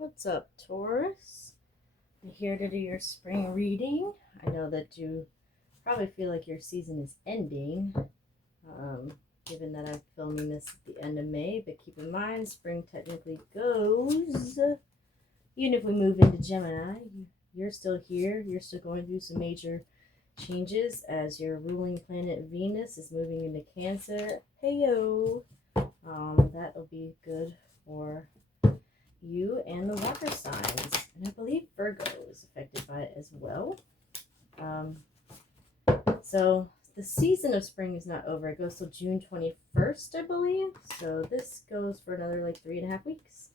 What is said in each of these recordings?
What's up, Taurus? I'm here to do your spring reading. I know that you probably feel like your season is ending, um, given that I'm filming this at the end of May, but keep in mind, spring technically goes, even if we move into Gemini, you're still here. You're still going through some major changes as your ruling planet Venus is moving into Cancer. Heyo! That'll be good for you and the water signs. And I believe Virgo is affected by it as well. Um, so the season of spring is not over. It goes till June 21st, I believe. So this goes for another like 3.5 weeks.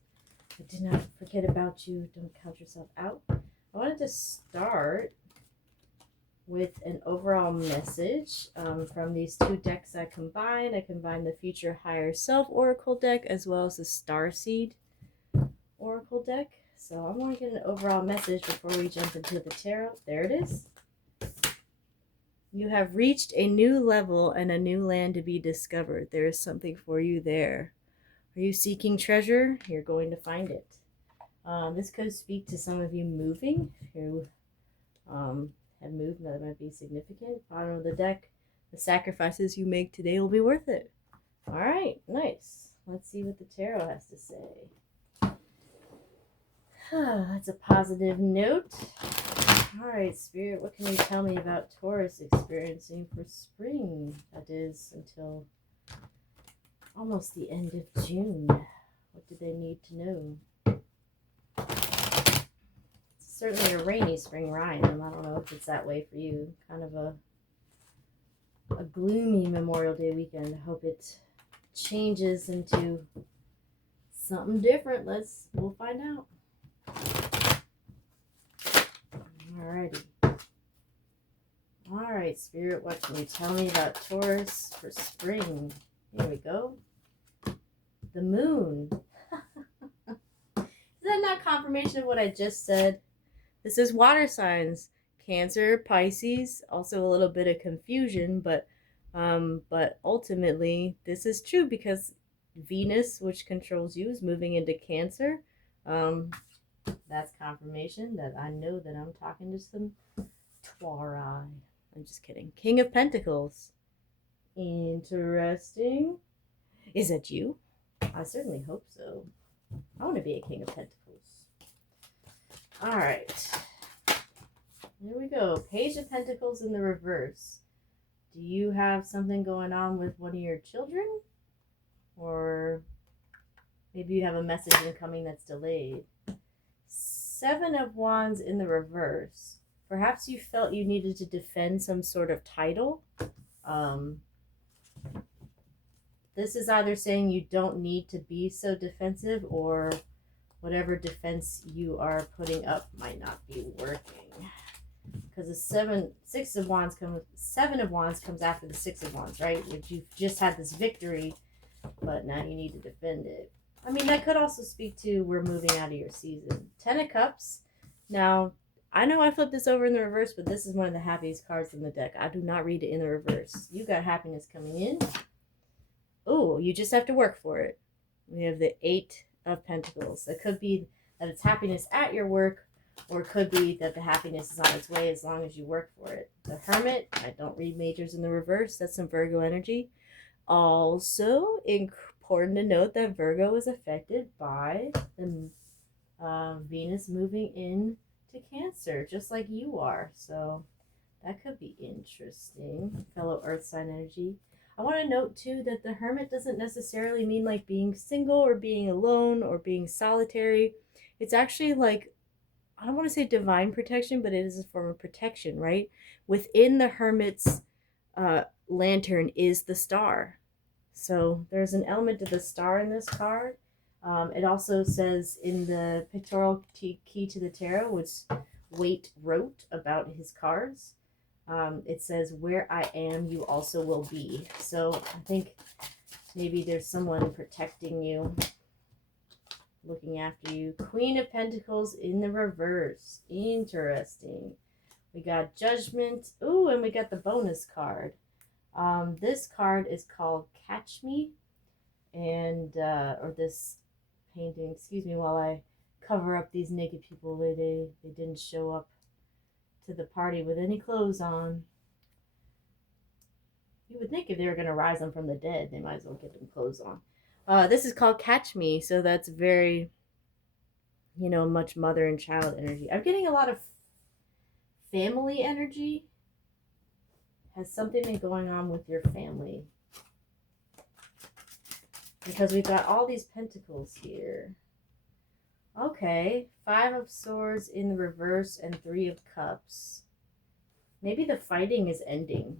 I did not forget about you. Don't count yourself out. I wanted to start with an overall message from these two decks I combined. I combined the Future Higher Self Oracle deck as well as the Starseed Oracle deck. So I'm going to get an overall message before we jump into the tarot. There it is. You have reached a new level and a new land to be discovered. There is something for you there. Are you seeking treasure? You're going to find it. This could speak to some of you moving who have moved. That might be significant. Bottom of the deck, the sacrifices you make today will be worth it. All right, nice. Let's see what the tarot has to say. That's a positive note. All right, Spirit, what can you tell me about Taurus experiencing for spring? That is until almost the end of June. What do they need to know? It's certainly a rainy spring rhyme. I don't know if it's that way for you. Kind of a gloomy Memorial Day weekend. I hope it changes into something different. We'll find out. Alrighty. Alright, Spirit, what can you tell me about Taurus for spring? Here we go. The moon. Is that not confirmation of what I just said? This is water signs. Cancer, Pisces, also a little bit of confusion, but ultimately this is true because Venus, which controls you, is moving into Cancer. That's confirmation that I know that I'm talking to some Tauri. I'm just kidding. King of Pentacles. Interesting. Is that you? I certainly hope so. I want to be a King of Pentacles. All right. Here we go. Page of Pentacles in the reverse. Do you have something going on with one of your children? Or maybe you have a message incoming that's delayed. Seven of Wands in the reverse. Perhaps you felt you needed to defend some sort of title. This is either saying you don't need to be so defensive, or whatever defense you are putting up might not be working. Because the Seven of Wands comes after the Six of Wands, right? Which you've just had this victory, but now you need to defend it. I mean, that could also speak to we're moving out of your season. Ten of Cups. Now, I know I flipped this over in the reverse, but this is one of the happiest cards in the deck. I do not read it in the reverse. You got happiness coming in. Oh, you just have to work for it. We have the Eight of Pentacles. It could be that it's happiness at your work, or it could be that the happiness is on its way as long as you work for it. The Hermit. I don't read majors in the reverse. That's some Virgo energy. Also, important to note that Virgo is affected by the Venus moving in to Cancer, just like you are. So that could be interesting. Fellow Earth sign energy. I want to note too that the Hermit doesn't necessarily mean like being single or being alone or being solitary. It's actually like, I don't want to say divine protection, but it is a form of protection, right? Within the Hermit's lantern is the star. So there's an element of the star in this card. It also says in the pictorial key to the tarot, which Waite wrote about his cards, it says, where I am, you also will be. So I think maybe there's someone protecting you, looking after you. Queen of Pentacles in the reverse. Interesting. We got Judgment. Ooh, and we got the bonus card. This card is called Catch Me, and or this painting, excuse me while I cover up these naked people. They didn't show up to the party with any clothes on. You would think if they were going to rise them from the dead, they might as well get them clothes on. This is called Catch Me, so that's very, much mother and child energy. I'm getting a lot of family energy. Has something been going on with your family? Because we've got all these pentacles here. Okay, 5 of Swords in the reverse and 3 of Cups. Maybe the fighting is ending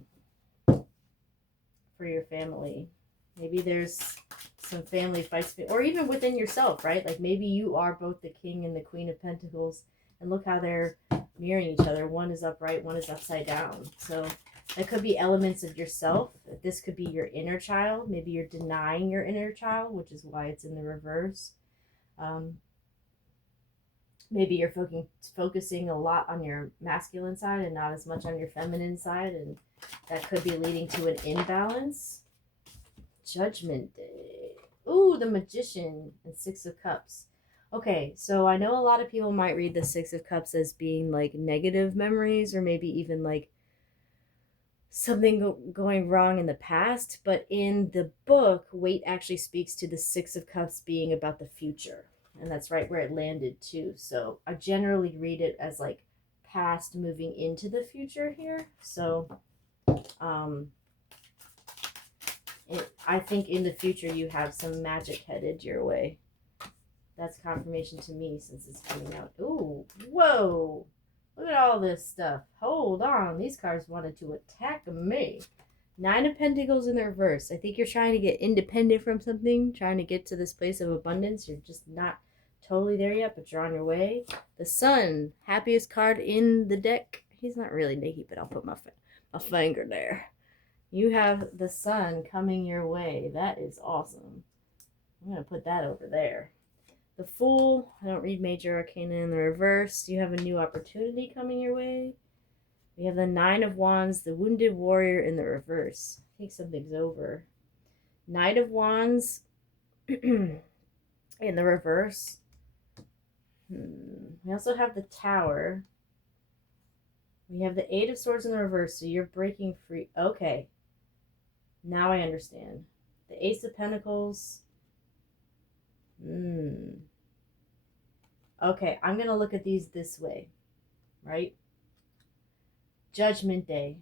for your family. Maybe there's some family fights, or even within yourself, right? Like maybe you are both the King and the Queen of Pentacles, and look how they're mirroring each other. One is upright, one is upside down. So that could be elements of yourself. This could be your inner child. Maybe you're denying your inner child, which is why it's in the reverse. Maybe you're focusing a lot on your masculine side and not as much on your feminine side, and that could be leading to an imbalance. Judgment Day. Ooh, the Magician and 6 of Cups. Okay, so I know a lot of people might read the 6 of Cups as being like negative memories, or maybe even like something going wrong in the past, but in the book, Weight actually speaks to the 6 of Cups being about the future, and that's right where it landed too. So I generally read it as like past moving into the future here. So I think in the future you have some magic headed your way. That's confirmation to me since it's coming out. Ooh, whoa! Look at all this stuff. Hold on. These cards wanted to attack me. 9 of Pentacles in the reverse. I think you're trying to get independent from something, trying to get to this place of abundance. You're just not totally there yet, but you're on your way. The Sun, happiest card in the deck. He's not really naked, but I'll put my finger there. You have the Sun coming your way. That is awesome. I'm going to put that over there. The Fool, I don't read Major Arcana in the reverse. You have a new opportunity coming your way. We have the 9 of Wands, the Wounded Warrior in the reverse. I think something's over. Knight of Wands in the reverse. We also have the Tower. We have the 8 of Swords in the reverse, so you're breaking free. Okay. Now I understand. The Ace of Pentacles. Okay, I'm going to look at these this way, right? Judgment Day.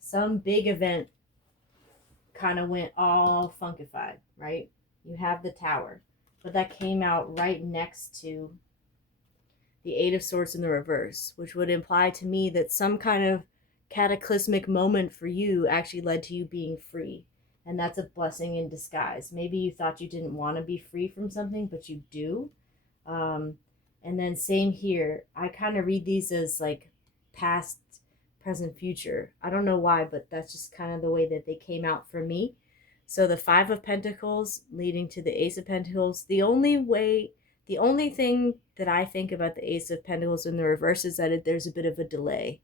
Some big event kind of went all funkified, right? You have the Tower, but that came out right next to the 8 of Swords in the reverse, which would imply to me that some kind of cataclysmic moment for you actually led to you being free. And that's a blessing in disguise. Maybe you thought you didn't want to be free from something, but you do. And then same here. I kind of read these as like past, present, future. I don't know why, but that's just kind of the way that they came out for me. So the 5 of Pentacles leading to the Ace of Pentacles. The only thing that I think about the Ace of Pentacles in the reverse is that there's a bit of a delay.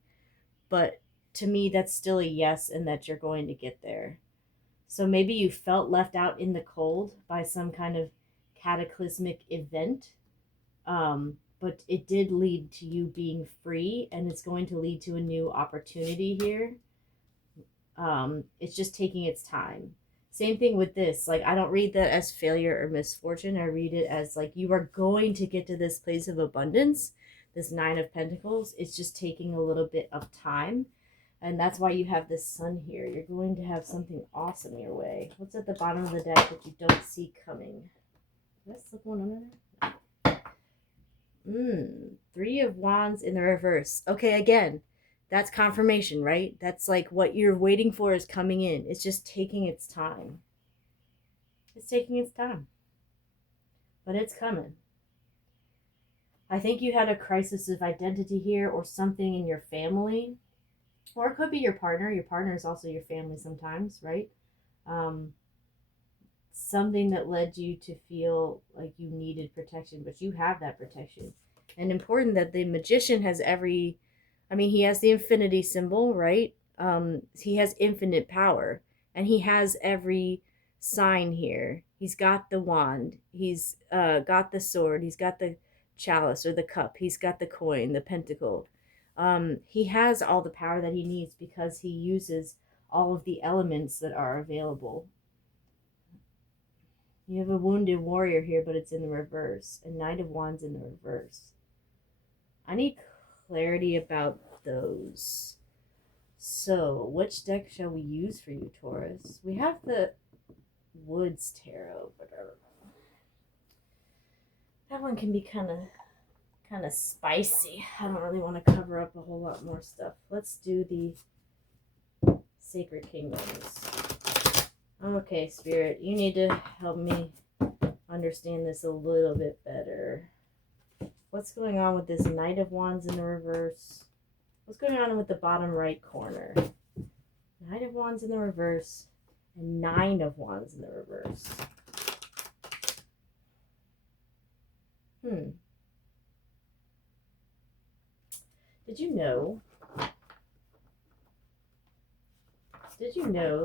But to me, that's still a yes, and that you're going to get there. So maybe you felt left out in the cold by some kind of cataclysmic event. But it did lead to you being free, and it's going to lead to a new opportunity here. It's just taking its time. Same thing with this. Like, I don't read that as failure or misfortune. I read it as like you are going to get to this place of abundance. This 9 of Pentacles. It's just taking a little bit of time. And that's why you have this Sun here. You're going to have something awesome your way. What's at the bottom of the deck that you don't see coming? Did I slip one under there? 3 of Wands in the reverse. Okay, again, that's confirmation, right? That's like what you're waiting for is coming in. It's just taking its time. It's taking its time. But it's coming. I think you had a crisis of identity here, or something in your family. Or it could be your partner. Your partner is also your family sometimes, right? Something that led you to feel like you needed protection, but you have that protection. And important that the Magician has he has the infinity symbol, right? He has infinite power, and he has every sign here. He's got the wand. He's got the sword. He's got the chalice or the cup. He's got the coin, the pentacle. He has all the power that he needs because he uses all of the elements that are available. You have a wounded warrior here, but it's in the reverse. A Knight of Wands in the reverse. I need clarity about those. So, which deck shall we use for you, Taurus? We have the Woods Tarot, but I don't know. That one can be kind of spicy. I don't really want to cover up a whole lot more stuff. Let's do the Sacred Kingdoms. Okay, Spirit, you need to help me understand this a little bit better. What's going on with this Knight of Wands in the reverse? What's going on with the bottom right corner? Knight of Wands in the reverse and Nine of Wands in the reverse. Did you know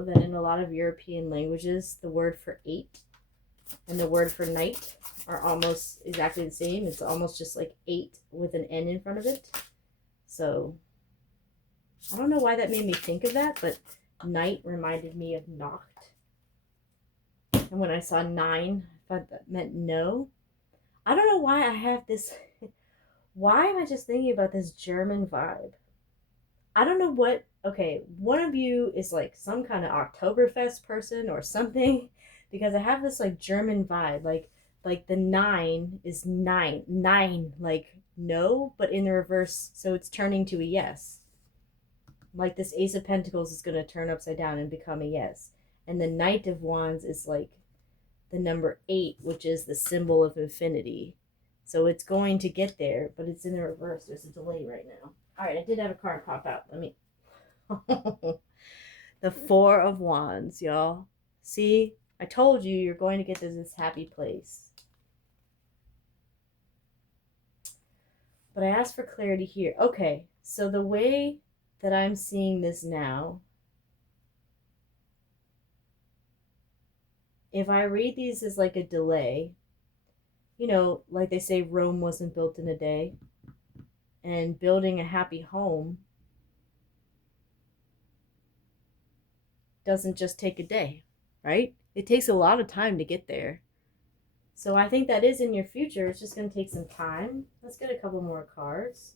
that in a lot of European languages, the word for 8 and the word for night are almost exactly the same? It's almost just like 8 with an N in front of it. So, I don't know why that made me think of that, but night reminded me of Nacht. And when I saw 9, I thought that meant no. I don't know why I have this... Why am I just thinking about this German vibe? I don't know what... Okay, one of you is like some kind of Oktoberfest person or something, because I have this like German vibe. Like the 9 is 9, like no, but in the reverse, so it's turning to a yes. Like this Ace of Pentacles is going to turn upside down and become a yes. And the Knight of Wands is like the number 8, which is the symbol of infinity. So it's going to get there, but it's in the reverse. There's a delay right now. All right, I did have a card pop out. Let me... The Four of Wands, y'all. See? I told you you're going to get to this happy place. But I asked for clarity here. Okay, so the way that I'm seeing this now, if I read these as like a delay, you know, like they say, Rome wasn't built in a day. And building a happy home doesn't just take a day, right? It takes a lot of time to get there. So I think that is in your future. It's just going to take some time. Let's get a couple more cards.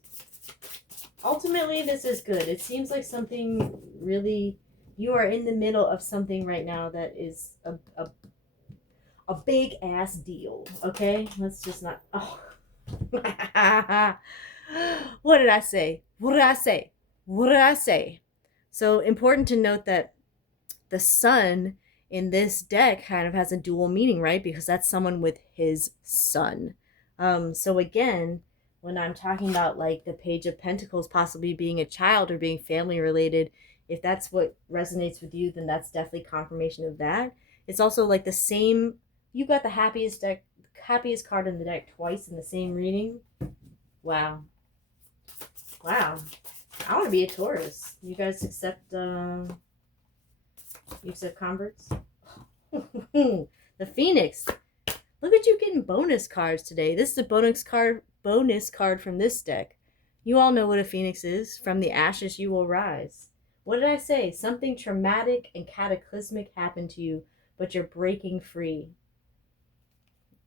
Ultimately, this is good. It seems like something really... You are in the middle of something right now that is a big ass deal, okay? Let's just not... Oh. What did I say? What did I say? What did I say? So important to note that the sun in this deck kind of has a dual meaning, right? Because that's someone with his sun. So again, when I'm talking about like the Page of Pentacles possibly being a child or being family related, if that's what resonates with you, then that's definitely confirmation of that. It's also like the same... You got the happiest card in the deck twice in the same reading. Wow. Wow. I want to be a Taurus. You guys accept converts? The Phoenix. Look at you getting bonus cards today. This is a bonus card from this deck. You all know what a Phoenix is. From the ashes you will rise. What did I say? Something traumatic and cataclysmic happened to you, but you're breaking free.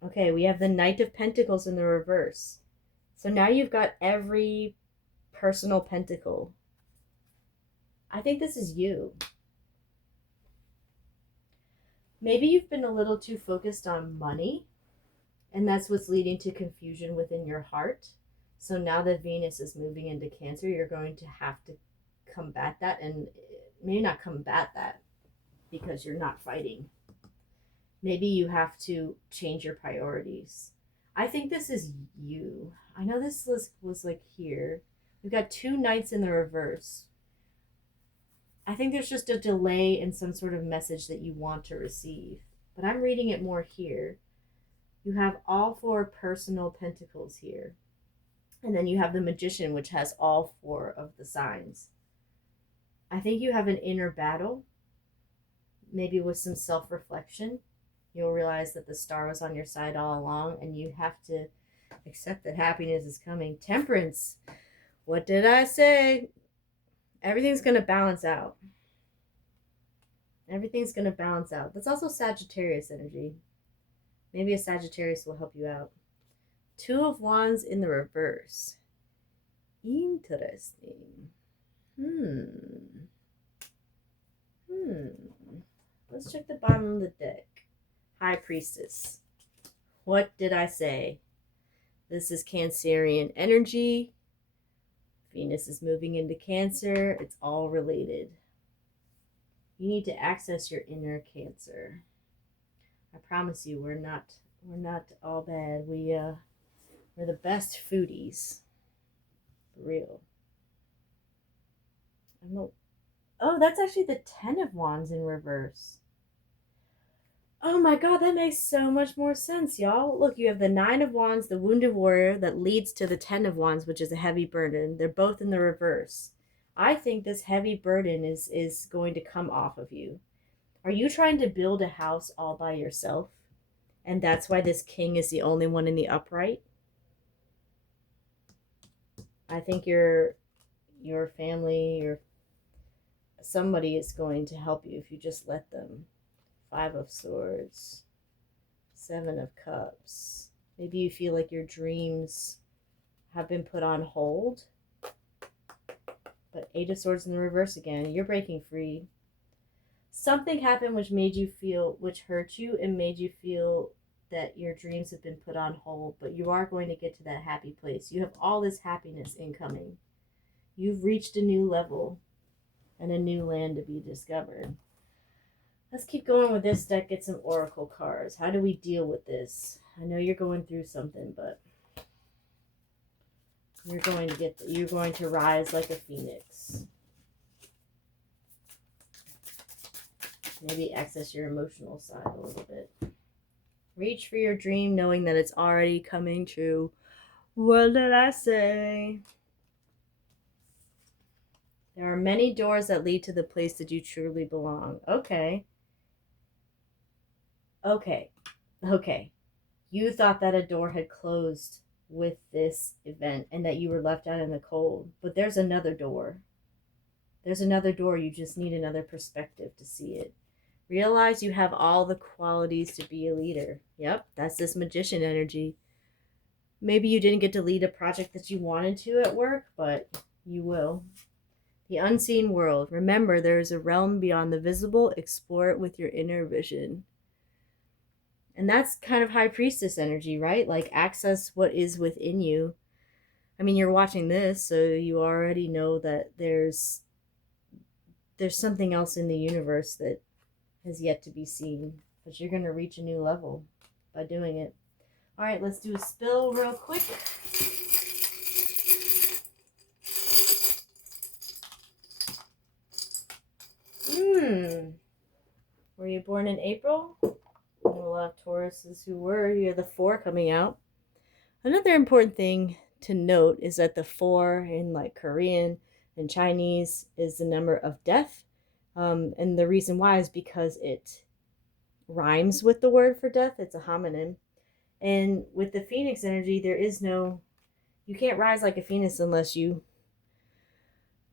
Okay, we have the Knight of Pentacles in the reverse. So now you've got every personal pentacle. I think this is you. Maybe you've been a little too focused on money, and that's what's leading to confusion within your heart. So now that Venus is moving into Cancer, you're going to have to combat that, and maybe not combat that because you're not fighting. Maybe you have to change your priorities. I think this is you. I know this was like here. We've got 2 Knights in the reverse. I think there's just a delay in some sort of message that you want to receive. But I'm reading it more here. You have all 4 personal pentacles here. And then you have the Magician, which has all 4 of the signs. I think you have an inner battle. Maybe with some self-reflection. You'll realize that the star was on your side all along, and you have to Accept that happiness is coming. Temperance. What did I say? Everything's going to balance out. Everything's going to balance out. That's also Sagittarius energy. Maybe a Sagittarius will help you out. Two of Wands in the reverse. Interesting. Let's check the bottom of the deck. High Priestess. What did I say? This is Cancerian energy. Venus is moving into Cancer. It's all related. You need to access your inner Cancer. I promise you, we're not all bad. We're the best foodies. For real. Oh, that's actually the Ten of Wands in reverse. Oh my god, that makes so much more sense, y'all. Look, you have the Nine of Wands, the Wounded Warrior, that leads to the Ten of Wands, which is a heavy burden. They're both in the reverse. I think this heavy burden is going to come off of you. Are you trying to build a house all by yourself? And that's why this King is the only one in the upright? I think your family, somebody is going to help you if you just let them. Five of Swords, Seven of Cups. Maybe you feel like your dreams have been put on hold. But Eight of Swords in the reverse again. You're breaking free. Something happened which hurt you and made you feel that your dreams have been put on hold, but you are going to get to that happy place. You have all this happiness incoming. You've reached a new level and a new land to be discovered. Let's keep going with this deck, get some oracle cards. How do we deal with this? I know you're going through something, but you're going to rise like a phoenix. Maybe access your emotional side a little bit. Reach for your dream knowing that it's already coming true. What did I say? There are many doors that lead to the place that you truly belong. Okay. You thought that a door had closed with this event and that you were left out in the cold. But there's another door. There's another door. You just need another perspective to see it. Realize you have all the qualities to be a leader. Yep, that's this magician energy. Maybe you didn't get to lead a project that you wanted to at work, but you will. The unseen world. Remember, there is a realm beyond the visible. Explore it with your inner vision. And that's kind of High Priestess energy, right? Like, access what is within you. I mean, you're watching this, so you already know that there's something else in the universe that has yet to be seen. But you're going to reach a new level by doing it. All right, let's do a spill real quick. Were you born in April? A lot of Tauruses who were. You have the 4 coming out. Another important thing to note is that the 4 in like Korean and Chinese is the number of death. And the reason why is because it rhymes with the word for death. It's a homonym. And with the Phoenix energy, you can't rise like a phoenix unless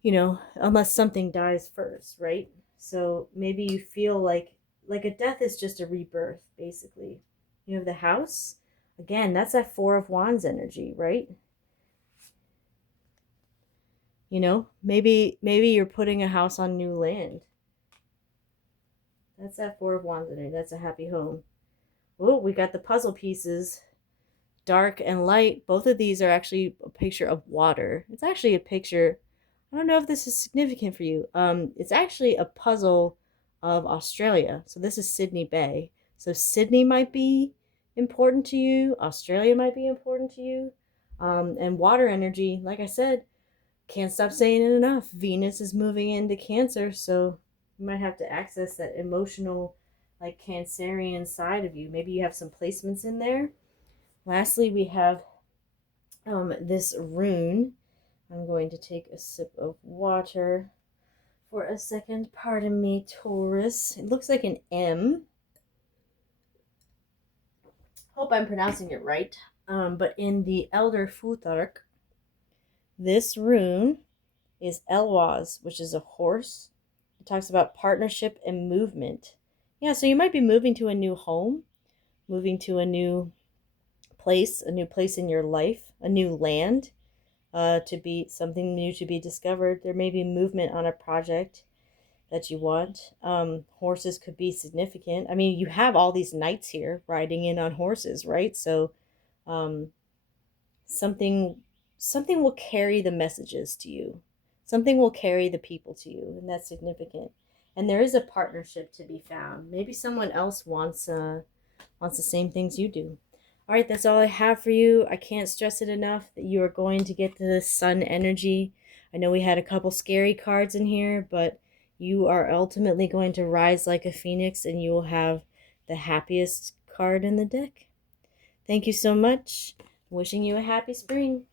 unless something dies first, right? So maybe you feel like a death is just a rebirth, basically. You have the House. Again, that's that 4 of Wands energy, right? Maybe you're putting a house on new land. That's that 4 of Wands energy. That's a happy home. Oh, we got the puzzle pieces. Dark and light. Both of these are actually a picture of water. It's actually a picture. I don't know if this is significant for you. It's actually a puzzle of Australia. So this is Sydney Bay. So Sydney might be important to you. Australia might be important to you. And water energy, like I said, can't stop saying it enough. Venus is moving into Cancer, so you might have to access that emotional, like Cancerian side of you. Maybe you have some placements in there. Lastly, we have this rune. I'm going to take a sip of water for a second. Pardon me, Taurus. It looks like an M. Hope I'm pronouncing it right. But in the Elder Futhark, this rune is Elwaz, which is a horse. It talks about partnership and movement. Yeah, so you might be moving to a new home, moving to a new place in your life, a new land, to be something new to be discovered. There may be movement on a project that you want. Horses could be significant. I mean, you have all these knights here riding in on horses, right? So um, something something will carry the messages to you. Something will carry the people to you, and that's significant. And there is a partnership to be found. Maybe someone else wants the same things you do. All right, that's all I have for you. I can't stress it enough that you are going to get the sun energy. I know we had a couple scary cards in here, but you are ultimately going to rise like a phoenix and you will have the happiest card in the deck. Thank you so much. Wishing you a happy spring.